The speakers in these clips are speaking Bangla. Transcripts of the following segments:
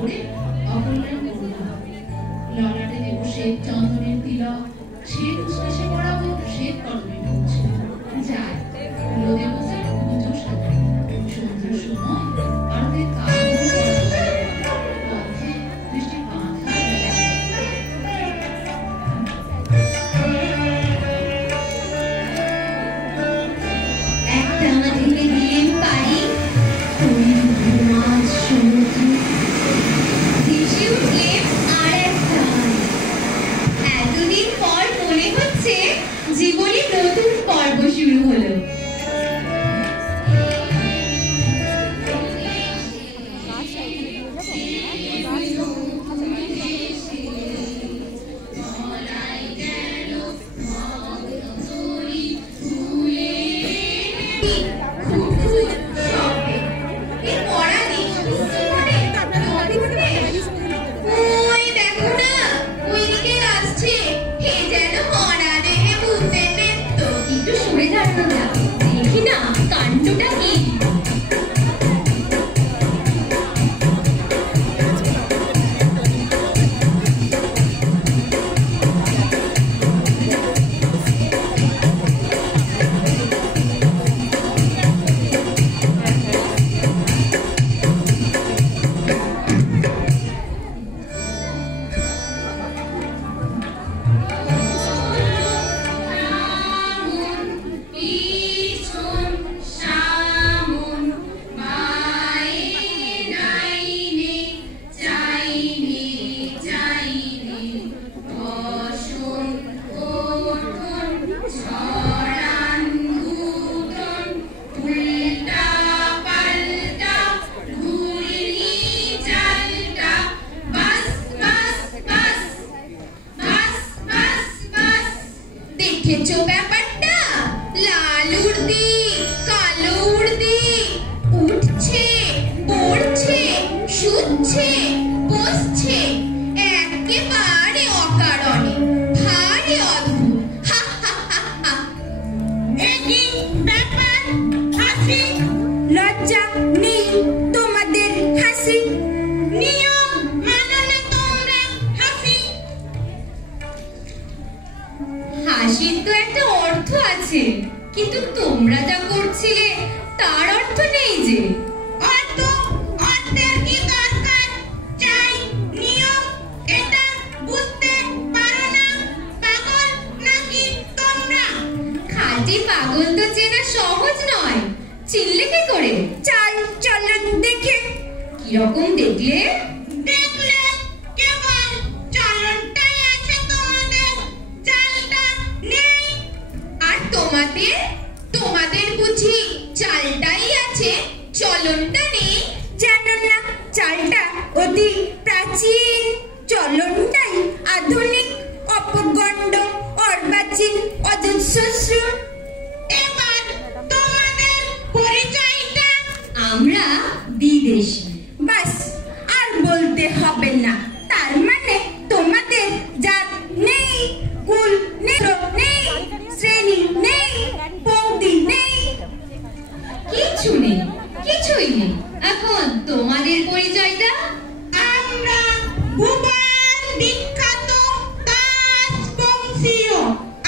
করে অকল্যাণ করুণা ললাটে দেব শ্বেত চন্দনের তিলক শ্বেত উষ্ণাসে পড়াবো শ্বেত কর্মে পৌঁছে যায় কুলদেবতার পুজো সাজায় সন্ধ্যার সময় ভারতের পথে দৃষ্টি বাঁধা একটা থেকে দিলেন পারি মাছ সমুদ্র ভেসে উঠলেন আর এক প্রাণ। এতদিন পর মনে হচ্ছে জীবনে নতুন পর্ব শুরু হলো। হাসির তো একটা অর্থ আছে, কিন্তু তোমরা যা করছিলে তার অর্থ নেই যে। অর্থের কি দরকার? চাই নিয়ম, এটা বুঝতে পারো না? পাগল নাকি তোমরা? খাঁটি পাগল তো চেনা সহজ নয়, চিনলে কি করে? চলো দেখে। কিরকম দেখলে? তোমাদের বুঝি চালটাই আছে, চলনটা নেই? জানো না, চালটা অতি প্রাচীন, চলনটাই আধুনিক, অপগণ্ড, অর্বাচীন, অজস্র। এবার তোমাদের পরিচয়টা? আমরা বিদেশি। বাস, আর বলতে হবে না। তার মানে তোমাদের জাত নেই, কুল নেই, শ্রেণী নেই, পংক্তি নেই, কিছু নেই, কিছুই নেই। এখন তোমাদের পরিচয়টা? আমরা ভুবন বিখ্যাত দাস বংশীয়।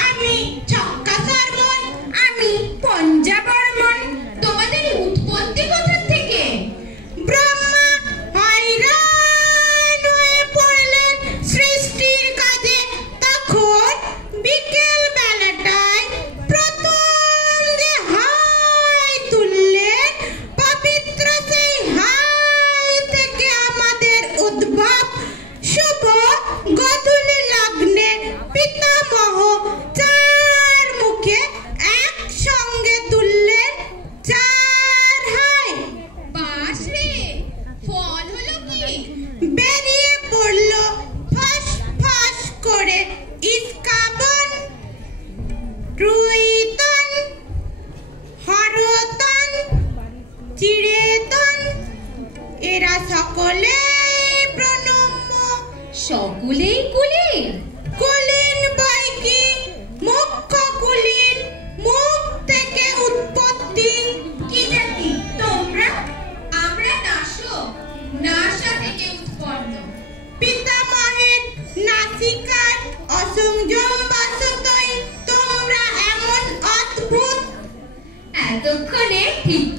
আমি ছক্কা বর্মন। আমি পঞ্জা বর্মন। তোমাদের উৎপত্তি কোথা থেকে? ব্রহ্মা হয়রান হয়ে পড়লেন সৃষ্টির কাজে। তখন বিকেল বেলাটায় প্রথম যে হাই তুললেন, পবিত্র সেই হাই থেকে আমাদের উদ্ভব। শুভ গধূলি লগ্নে পিতামহ চার মুখে একসঙ্গে তুললেন চার হাই। বাস রে, ফল হলো কি? বেরিয়ে পড়লো ফস ফস করে ইস্কাবন, রুইতন, হরতন, চিড়েতন। এরা সকলেই প্রণম্য। সকলেই কুলীন? কুলীন বই কি, মুখ্য কুলীন, মুখ থেকে উৎপত্তি। কি জাতি তোমরা? আমরা নাশক, নাশা থেকে উৎপত্তি।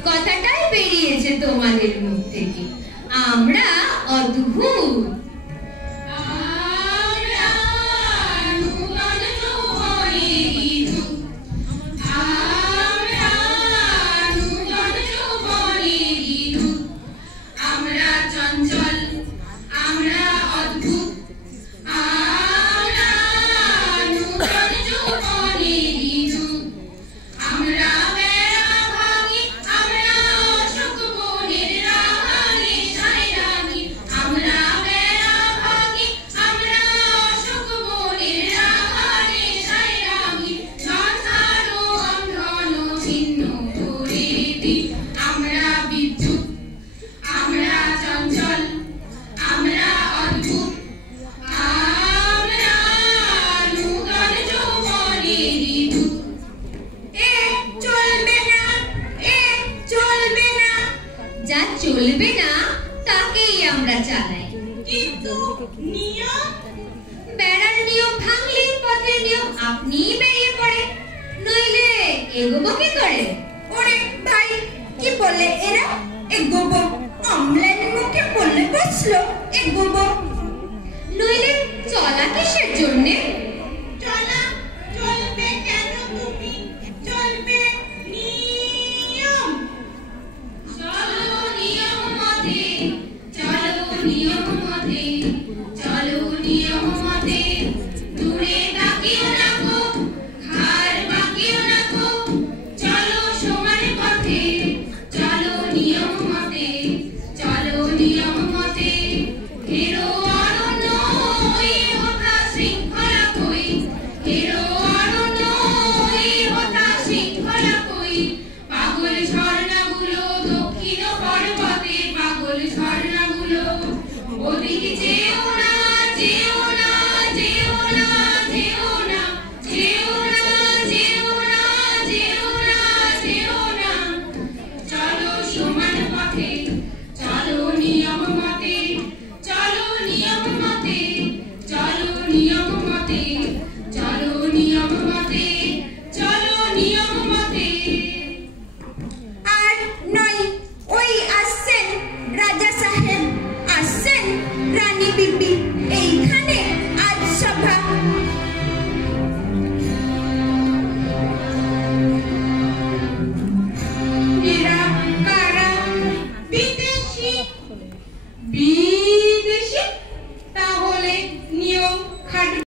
কথাটাই বেরিয়েছে তোমাদের মুখ থেকে। আমরা অদ্ভুত। চলবে না তাকেই আমরা চালাই। কিন্তু নিয়ম, বেড়ার নিয়ম ভাঙলে পথের নিয়ম আপনিই বেরিয়ে পড়ে, নইলে এগোবো কি করে? ওরে ভাই, কি বলে এরা? এগোবো? অমলাইন মুখে বললে বসলো এগোবো। নইলে চলা কিসের জন্যে? চলা চলবে কেন তুমি? চলবে নিয়ম। চলো নিয়ম মতে, চলো নিয়ম মতে, চলো নিয়ম মতে, দূরে তাকিও না গো, হার বাকিও না গো, চলো সমান পথে, চলো নিয়ম মতে, চলো নিয়ম মতে, হেরো অরণ্য এই হতা শৃঙ্খলা কই, হেরো অরণ্য এই হতা শৃঙ্খলা কই, পাগল ঝর্ণাগুলো দক্ষিণ পর্বতে, পাগল ঝর্ণাগুলো ওদিকে যেও না, যেও না, যেও না, যেও না, যেও না, যেও না, যেও না, যেও না, চলো সমান পথে, চলো নিয়ম মতে, চলো নিয়ম মতে, চলো নিয়ম মতে, চলো নিয়ম মতে, চলো নিয়ম মতে। আর নয়, ওই আসছেন রাজা সাহেব, আসছেন রানী বিবি, এইখানে আজ সভা। এরা কারা? বিদেশি। বিদেশি? তাহলে নিয়ম খাটবে।